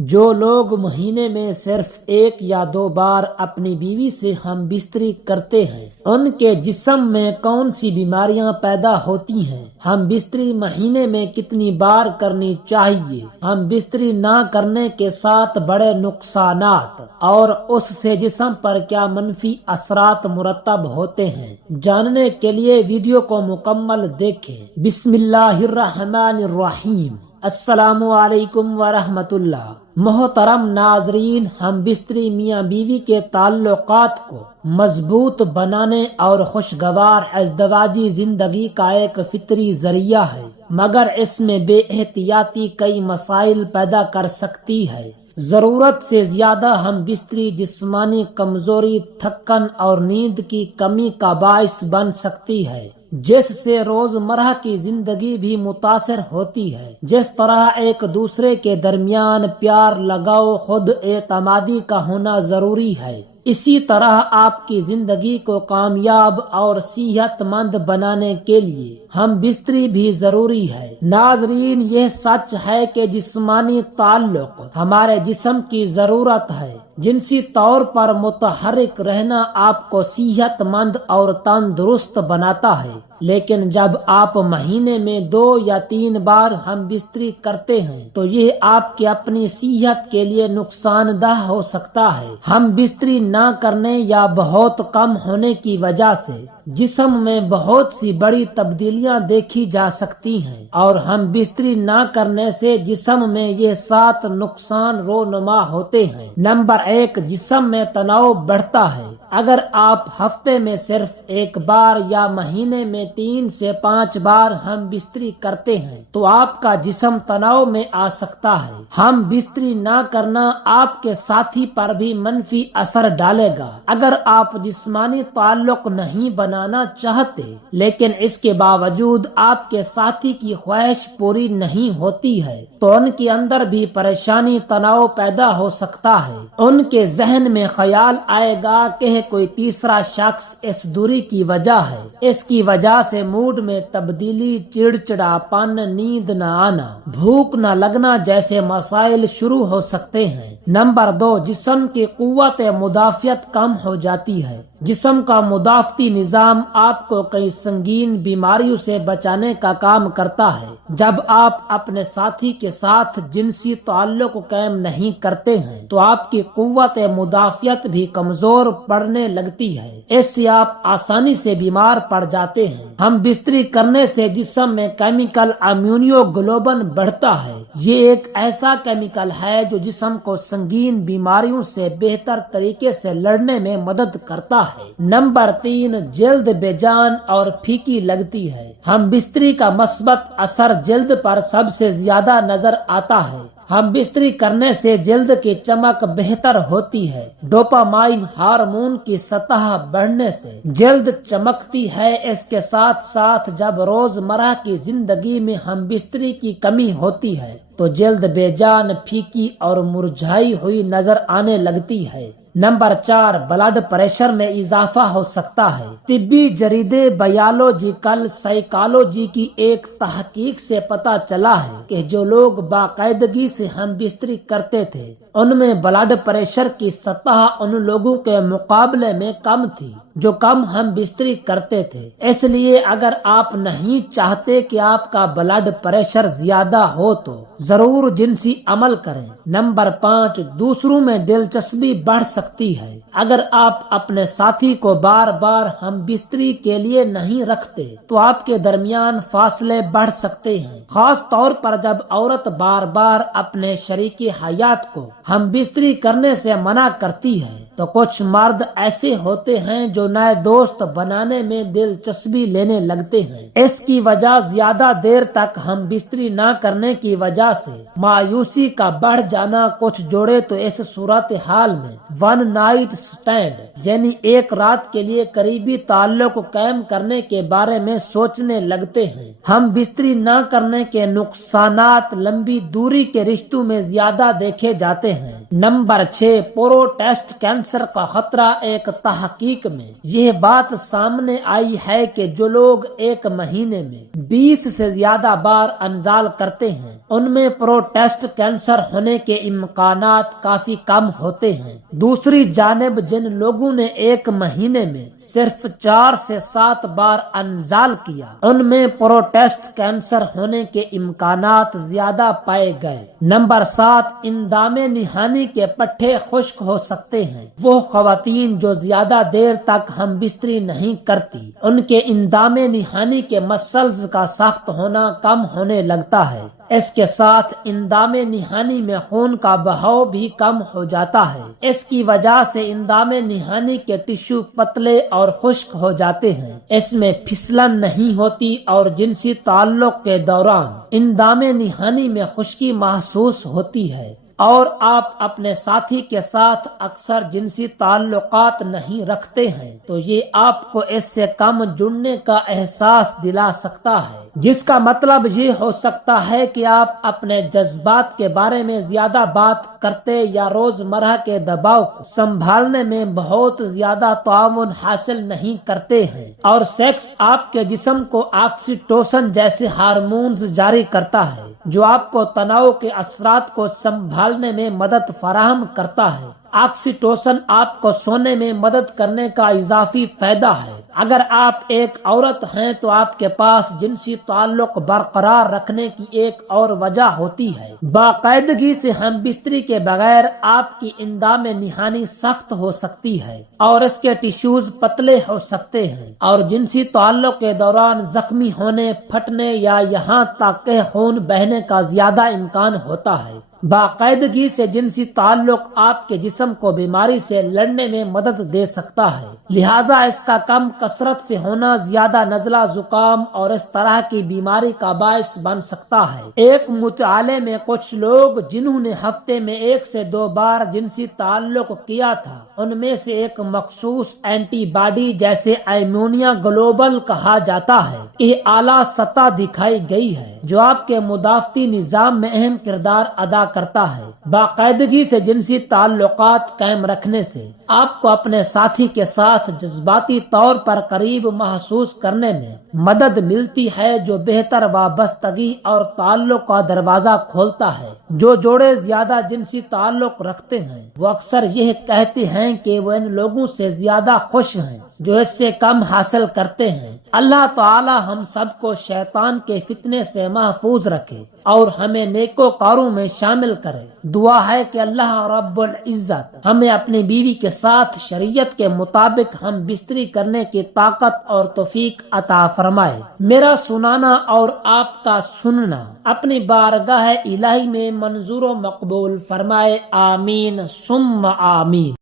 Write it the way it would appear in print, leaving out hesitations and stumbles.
جو لوگ مہینے میں صرف 1 یا 2 بار اپنی بیوی سے ہم بستری کرتے ہیں، ان کے جسم میں کون سی بیماریاں پیدا ہوتی ہیں؟ ہم بستری مہینے میں کتنی بار کرنی چاہیے؟ ہم بستری نہ کرنے کے 7 بڑے نقصانات اور اس سے جسم پر کیا منفی اثرات مرتب ہوتے ہیں، جاننے کے لیے ویڈیو کو مکمل دیکھیں۔ بسم اللہ الرحمن الرحیم۔ السلام علیکم ورحمۃ اللہ۔ محترم ناظرین، ہم بستری میاں بیوی کے تعلقات کو مضبوط بنانے اور خوشگوار ازدواجی زندگی کا ایک فطری ذریعہ ہے، مگر اس میں بے احتیاطی کئی مسائل پیدا کر سکتی ہے۔ ضرورت سے زیادہ ہم بستری جسمانی کمزوری، تھکن اور نیند کی کمی کا باعث بن سکتی ہے، جس سے روزمرہ کی زندگی بھی متاثر ہوتی ہے۔ جس طرح ایک دوسرے کے درمیان پیار، لگاؤ، خود اعتمادی کا ہونا ضروری ہے، اسی طرح آپ کی زندگی کو کامیاب اور صحت مند بنانے کے لیے ہم بستری بھی ضروری ہے۔ ناظرین، یہ سچ ہے کہ جسمانی تعلق ہمارے جسم کی ضرورت ہے۔ جنسی طور پر متحرک رہنا آپ کو صحت مند اور تندرست بناتا ہے، لیکن جب آپ مہینے میں 2 یا 3 بار ہم بستری کرتے ہیں تو یہ آپ کی اپنی صحت کے لیے نقصان دہ ہو سکتا ہے۔ ہم بستری نہ کرنے یا بہت کم ہونے کی وجہ سے جسم میں بہت سی بڑی تبدیلیاں دیکھی جا سکتی ہیں، اور ہم بستری نہ کرنے سے جسم میں یہ 7 نقصان رونما ہوتے ہیں۔ نمبر 1، جسم میں تناؤ بڑھتا ہے۔ اگر آپ ہفتے میں صرف 1 بار یا مہینے میں 3 سے 5 بار ہم بستری کرتے ہیں تو آپ کا جسم تناؤ میں آ سکتا ہے۔ ہم بستری نہ کرنا آپ کے ساتھی پر بھی منفی اثر ڈالے گا۔ اگر آپ جسمانی تعلق نہیں بنانا چاہتے لیکن اس کے باوجود آپ کے ساتھی کی خواہش پوری نہیں ہوتی ہے تو ان کے اندر بھی پریشانی، تناؤ پیدا ہو سکتا ہے۔ ان کے ذہن میں خیال آئے گا کہ کوئی تیسرا شخص اس دوری کی وجہ ہے۔ اس کی وجہ سے موڈ میں تبدیلی، چڑچڑاپن، نیند نہ آنا، بھوک نہ لگنا جیسے مسائل شروع ہو سکتے ہیں۔ نمبر 2، جسم کی قوت مدافعت کم ہو جاتی ہے۔ جسم کا مدافعتی نظام آپ کو کئی سنگین بیماریوں سے بچانے کا کام کرتا ہے۔ جب آپ اپنے ساتھی کے ساتھ جنسی تعلق قائم نہیں کرتے ہیں تو آپ کی قوت مدافعت بھی کمزور پڑنے لگتی ہے۔ اس سے آپ آسانی سے بیمار پڑ جاتے ہیں۔ ہم بستری کرنے سے جسم میں کیمیکل امیونو گلوبن بڑھتا ہے۔ یہ ایک ایسا کیمیکل ہے جو جسم کو سنگین بیماریوں سے بہتر طریقے سے لڑنے میں مدد کرتا ہے۔ نمبر 3، جلد بے جان اور پھیکی لگتی ہے۔ ہم بستری کا مثبت اثر جلد پر سب سے زیادہ نظر آتا ہے۔ ہم بستری کرنے سے جلد کی چمک بہتر ہوتی ہے۔ ڈوپامائن ہارمون کی سطح بڑھنے سے جلد چمکتی ہے۔ اس کے ساتھ ساتھ جب روزمرہ کی زندگی میں ہم بستری کی کمی ہوتی ہے تو جلد بے جان، پھیکی اور مرجھائی ہوئی نظر آنے لگتی ہے۔ نمبر 4، بلڈ پریشر میں اضافہ ہو سکتا ہے۔ طبی جریدے بایولوجیکل سائیکالوجی کی ایک تحقیق سے پتہ چلا ہے کہ جو لوگ باقاعدگی سے ہم بستری کرتے تھے ان میں بلڈ پریشر کی سطح ان لوگوں کے مقابلے میں کم تھی جو کم ہم بستری کرتے تھے۔ اس لیے اگر آپ نہیں چاہتے کہ آپ کا بلڈ پریشر زیادہ ہو تو ضرور جنسی عمل کریں۔ نمبر 5، دوسروں میں دلچسپی بڑھ سکتی ہے۔ اگر آپ اپنے ساتھی کو بار بار ہم بستری کے لیے نہیں رکھتے تو آپ کے درمیان فاصلے بڑھ سکتے ہیں، خاص طور پر جب عورت بار بار اپنے شریک حیات کو ہم بستری کرنے سے منع کرتی ہے۔ تو کچھ مرد ایسے ہوتے ہیں جو نئے دوست بنانے میں دلچسپی لینے لگتے ہیں۔ اس کی وجہ زیادہ دیر تک ہم بستری نہ کرنے کی وجہ سے مایوسی کا بڑھ جانا۔ کچھ جوڑے تو اس صورتحال میں ون نائٹ سٹینڈ یعنی ایک رات کے لیے قریبی تعلق قائم کرنے کے بارے میں سوچنے لگتے ہیں۔ ہم بستری نہ کرنے کے نقصانات لمبی دوری کے رشتوں میں زیادہ دیکھے جاتے ہیں۔ نمبر 6، پروسٹیٹ کینسر کا خطرہ۔ ایک تحقیق میں یہ بات سامنے آئی ہے کہ جو لوگ ایک مہینے میں 20 سے زیادہ بار انزال کرتے ہیں ان میں پروسٹیٹ کینسر ہونے کے امکانات کافی کم ہوتے ہیں۔ دوسری جانب جن لوگوں نے ایک مہینے میں صرف 4 سے 7 بار انزال کیا ان میں پروسٹیٹ کینسر ہونے کے امکانات زیادہ پائے گئے۔ نمبر 7، اندام نہانی کے پٹھے خشک ہو سکتے ہیں۔ وہ خواتین جو زیادہ دیر تک ہم بستری نہیں کرتی ان کے اندام نہانی کے مسلز کا سخت ہونا کم ہونے لگتا ہے۔ اس کے ساتھ اندام نہانی میں خون کا بہاؤ بھی کم ہو جاتا ہے۔ اس کی وجہ سے اندام نہانی کے ٹشو پتلے اور خشک ہو جاتے ہیں، اس میں پھسلن نہیں ہوتی اور جنسی تعلق کے دوران اندام نہانی میں خشکی محسوس ہوتی ہے، اور آپ اپنے ساتھی کے ساتھ اکثر جنسی تعلقات نہیں رکھتے ہیں تو یہ آپ کو اس سے کم جڑنے کا احساس دلا سکتا ہے، جس کا مطلب یہ ہو سکتا ہے کہ آپ اپنے جذبات کے بارے میں زیادہ بات کرتے یا روزمرہ کے دباؤ کو سنبھالنے میں بہت زیادہ تعاون حاصل نہیں کرتے ہیں، اور سیکس آپ کے جسم کو آکسیٹوسن جیسے ہارمونز جاری کرتا ہے جو آپ کو تناؤ کے اثرات کو سنبھالنے میں مدد فراہم کرتا ہے۔ آکسیٹوسن آپ کو سونے میں مدد کرنے کا اضافی فائدہ ہے۔ اگر آپ ایک عورت ہیں تو آپ کے پاس جنسی تعلق برقرار رکھنے کی ایک اور وجہ ہوتی ہے۔ باقاعدگی سے ہم بستری کے بغیر آپ کی اندام نہانی سخت ہو سکتی ہے اور اس کے ٹیشوز پتلے ہو سکتے ہیں، اور جنسی تعلق کے دوران زخمی ہونے، پھٹنے یا یہاں تک کہ خون بہنے کا زیادہ امکان ہوتا ہے۔ باقاعدگی سے جنسی تعلق آپ کے جسم کو بیماری سے لڑنے میں مدد دے سکتا ہے، لہٰذا اس کا کم کثرت سے ہونا زیادہ نزلہ، زکام اور اس طرح کی بیماری کا باعث بن سکتا ہے۔ ایک مطالعے میں کچھ لوگ جنہوں نے ہفتے میں 1 سے 2 بار جنسی تعلق کیا تھا ان میں سے ایک مخصوص اینٹی باڈی جیسے ایمونیا گلوبل کہا جاتا ہے کہ اعلیٰ سطح دکھائی گئی ہے جو آپ کے مدافعتی نظام میں اہم کردار ادا کرتا ہے۔ باقاعدگی سے جنسی تعلقات قائم رکھنے سے آپ کو اپنے ساتھی کے ساتھ جذباتی طور پر قریب محسوس کرنے میں مدد ملتی ہے جو بہتر وابستگی اور تعلق کا دروازہ کھولتا ہے۔ جو جوڑے زیادہ جنسی تعلق رکھتے ہیں وہ اکثر یہ کہتے ہیں کہ وہ ان لوگوں سے زیادہ خوش ہیں جو اس سے کم حاصل کرتے ہیں۔ اللہ تعالی ہم سب کو شیطان کے فتنے سے محفوظ رکھے اور ہمیں نیکوکاروں میں شامل کرے۔ دعا ہے کہ اللہ رب العزت ہمیں اپنی بیوی کے ساتھ شریعت کے مطابق ہم بستری کرنے کی طاقت اور توفیق عطا فرمائے۔ میرا سنانا اور آپ کا سننا اپنی بارگاہ الہی میں منظور و مقبول فرمائے، آمین ثم آمین۔